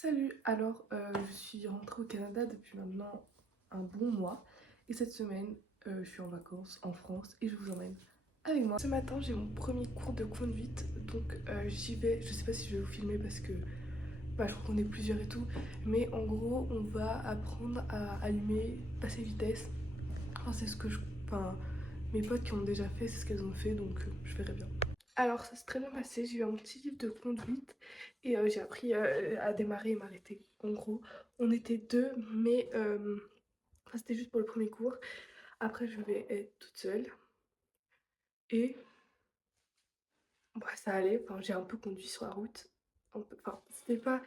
Salut, je suis rentrée au Canada depuis maintenant un bon mois et cette semaine je suis en vacances en France et je vous emmène avec moi. Ce matin j'ai mon premier cours de conduite donc j'y vais, je sais pas si je vais vous filmer parce que je crois qu'on est plusieurs et tout, mais en gros on va apprendre à allumer, passer vitesse. Enfin, c'est ce que mes potes qui ont déjà fait, c'est ce qu'elles ont fait donc je verrai bien. Alors ça s'est très bien passé, j'ai eu un petit livre de conduite et j'ai appris à démarrer et m'arrêter. En gros, on était deux, mais enfin, c'était juste pour le premier cours. Après, je vais être toute seule et ça allait. Enfin, j'ai un peu conduit sur la route. Enfin, c'était pas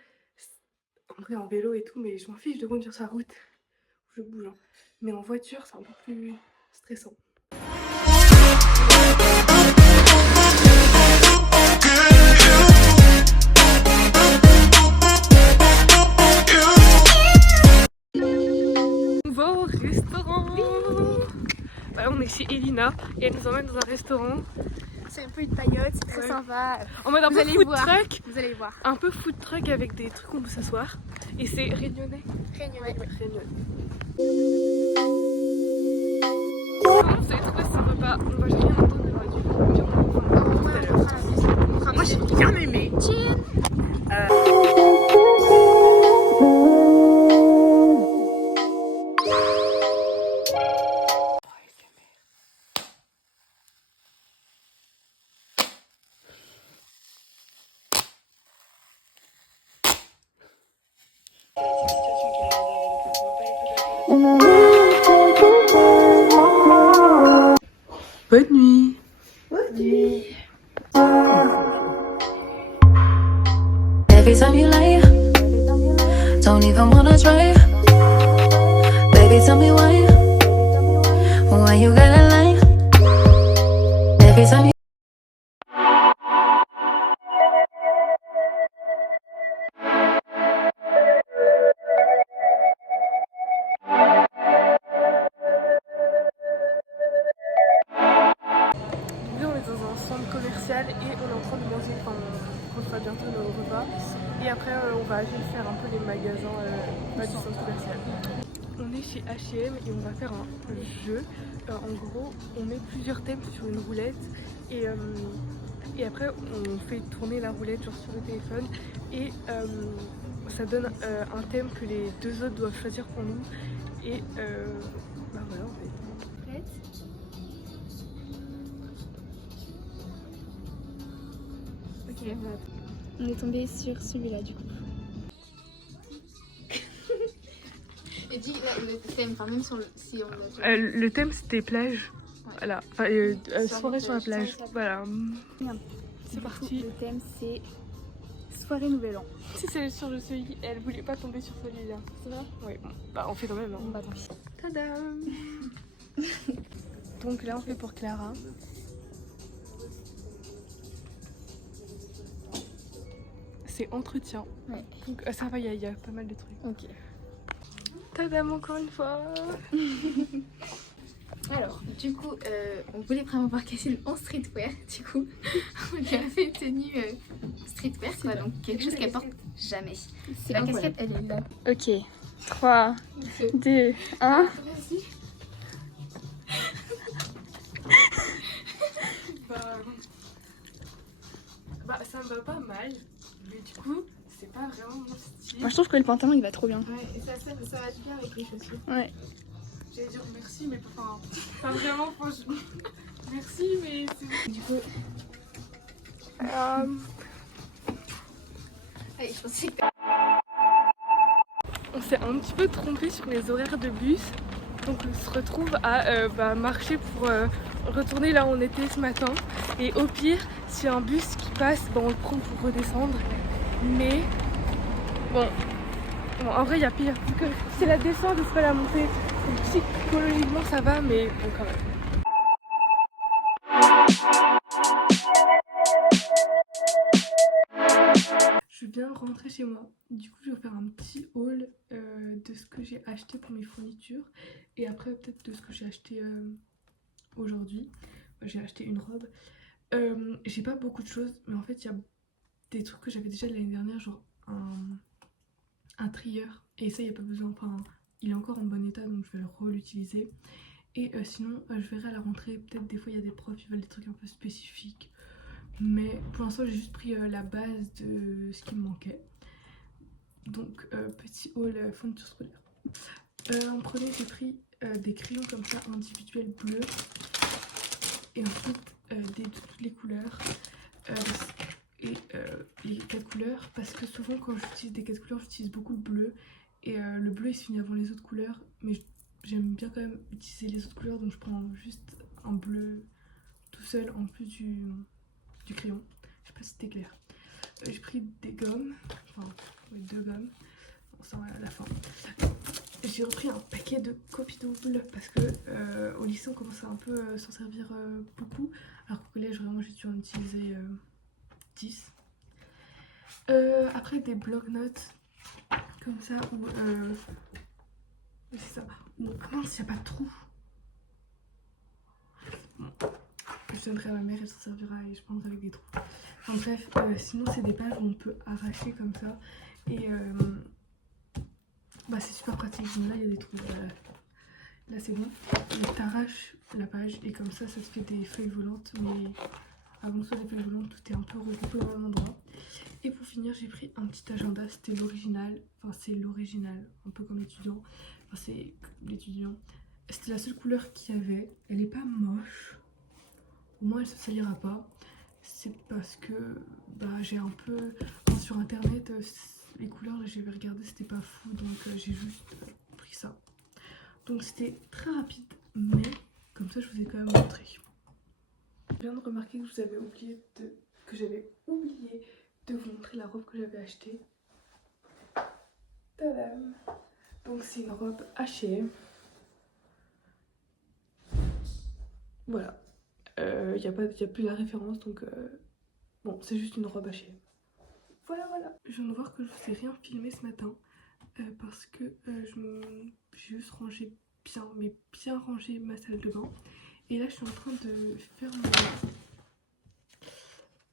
en vrai en vélo et tout, mais je m'en fiche de conduire sur la route où je bouge, hein. Mais en voiture, c'est un peu plus stressant. On va au restaurant. Voilà, on est chez Elina et elle nous emmène dans un restaurant. C'est un peu une paillote, c'est très sympa. En mode un peu food truck. Vous allez voir. Un peu food truck avec des trucs où on peut s'asseoir. Et c'est réunionnais. Réunionnais. Réunionnais. Comment vous avez trouvé ce repas? On va rien entendre de radio. Puis on tout à l'heure. Moi j'ai bien aimé. Bonne nuit. Bonne nuit. Every time you lie, don't even wanna try. Baby, tell me why you gotta lie. Every time you Là, on est dans un centre commercial et on est en train de manger, enfin on fera bientôt nos repas. Et après on va aller faire un peu les magasins du centre commercial. On est chez H&M et on va faire un jeu. En gros, on met plusieurs thèmes sur une roulette et après on fait tourner la roulette genre sur le téléphone et ça donne un thème que les deux autres doivent choisir pour nous. Et voilà en fait. Prête? Ok. On est tombé sur celui-là du coup. Et dis le thème, enfin même sur le, si on a Le thème c'était plage. Ouais. Voilà. Enfin, soirée sur la plage. Voilà. C'est parti. Le thème c'est soirée nouvel an. Si c'est sur le seuil, elle voulait pas tomber sur celui-là. C'est vrai? Oui, bon, on fait quand même. Bon bah tant pis. Tadam. Donc là on fait pour Clara. C'est entretien. Ouais. Donc ça va, il y a pas mal de trucs. Ok. Tadam encore une fois. Alors, du coup, on voulait vraiment voir Cassine en streetwear. Du coup, on lui a fait une tenue streetwear, quoi. Donc, quelque chose qu'elle porte jamais. La casquette, elle est là. Ok, 3, 2, 1. Vas-y. Ça me va pas mal, mais du coup, c'est pas vraiment mon style. Moi je trouve que le pantalon il va trop bien. Ouais, et ça va bien avec les chaussures. Ouais. J'allais dire merci, mais pas vraiment. Merci, mais c'est. Du coup, allez, je pensais que... On s'est un petit peu trompé sur les horaires de bus. Donc on se retrouve à marcher pour retourner là où on était ce matin. Et au pire, s'il y a un bus qui passe, on le prend pour redescendre. Mais bon en vrai il y a pire. C'est la descente et c'est pas la montée. Donc psychologiquement ça va, mais bon quand même. Je viens de rentrer chez moi. Du coup, je vais faire un petit haul de ce que j'ai acheté pour mes fournitures. Et après, peut-être de ce que j'ai acheté aujourd'hui. J'ai acheté une robe. J'ai pas beaucoup de choses, mais en fait, il y a des trucs que j'avais déjà de l'année dernière, genre un trieur. Et ça, il n'y a pas besoin, enfin, il est encore en bon état, donc je vais le l'utiliser. Et sinon, je verrai à la rentrée, peut-être des fois il y a des profs qui veulent des trucs un peu spécifiques. Mais pour l'instant, j'ai juste pris la base de ce qui me manquait. Donc, petit haul fourniture scolaire. En premier, j'ai pris des crayons comme ça, individuels bleus. Et ensuite, de toutes les couleurs. Et les 4 couleurs, parce que souvent quand j'utilise des 4 couleurs, j'utilise beaucoup le bleu. Et le bleu, il se finit avant les autres couleurs. Mais j'aime bien quand même utiliser les autres couleurs, donc je prends juste un bleu tout seul en plus du crayon. Je sais pas si c'était clair. J'ai pris des gommes, enfin ouais, 2 gommes, bon, ça à la fin. J'ai repris un paquet de copies doubles parce que au lycée on commence à un peu s'en servir beaucoup, alors qu'au collège vraiment j'ai dû en utiliser 10. Après des bloc-notes comme ça où c'est ça. Bon, mince, il n'y a pas de trou. Bon, je donnerai à ma mère, elle s'en servira et je prendrai avec des trous. Enfin bref, sinon c'est des pages où on peut arracher comme ça. Et bah, c'est super pratique. Donc là il y a des trous. Là c'est bon. Tu arraches la page et comme ça, ça te fait des feuilles volantes. Mais avant que ce soit des feuilles volantes, tout est un peu regroupé au même endroit. Et pour finir, j'ai pris un petit agenda. C'était l'original. Enfin, c'est l'original. Un peu comme l'étudiant. Enfin, c'est l'étudiant. C'était la seule couleur qu'il y avait. Elle est pas moche. Au moins, elle se salira pas. C'est parce que bah, j'ai un peu... Enfin, sur internet, les couleurs, là, j'avais regardé, c'était pas fou. Donc, j'ai juste pris ça. Donc, c'était très rapide. Mais, comme ça, je vous ai quand même montré. Je viens de remarquer que j'avais oublié de vous montrer la robe que j'avais achetée. Tadam! Donc c'est une robe H&M. Voilà. Il n'y a plus la référence, donc bon, c'est juste une robe H&M. Voilà, voilà. Je viens de voir que je vous ai rien filmé ce matin parce que j'ai juste rangé bien rangé ma salle de bain. Et là, je suis en train de faire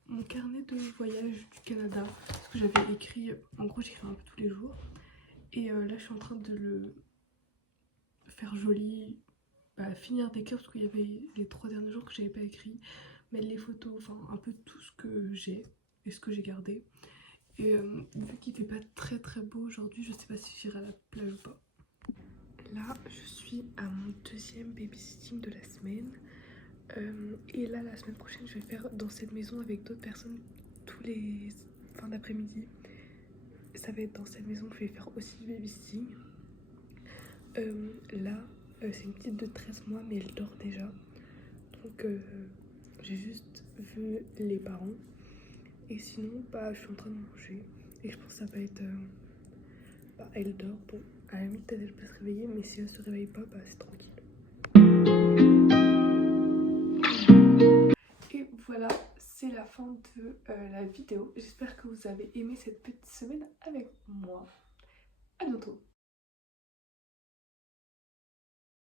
mon carnet de voyage du Canada. Parce que j'avais écrit, en gros, j'écris un peu tous les jours. Et là, je suis en train de le faire joli, finir d'écrire parce qu'il y avait les 3 derniers jours que j'avais pas écrit, mettre les photos, enfin un peu tout ce que j'ai et ce que j'ai gardé. Et vu qu'il fait pas très très beau aujourd'hui, je sais pas si j'irai à la plage ou pas. Là, je suis à mon 2e babysitting de la semaine. Et là, la semaine prochaine, je vais faire dans cette maison avec d'autres personnes tous les fins d'après-midi. Ça va être dans cette maison que je vais faire aussi du babysitting. Là, c'est une petite de 13 mois, mais elle dort déjà. Donc, j'ai juste vu les parents. Et sinon, bah, je suis en train de manger. Et je pense que ça va être... elle dort. Bon, à la limite, peut-être elle peut se réveiller, mais si elle se réveille pas, bah, c'est tranquille. Et voilà, c'est la fin de la vidéo. J'espère que vous avez aimé cette petite semaine avec moi. À bientôt.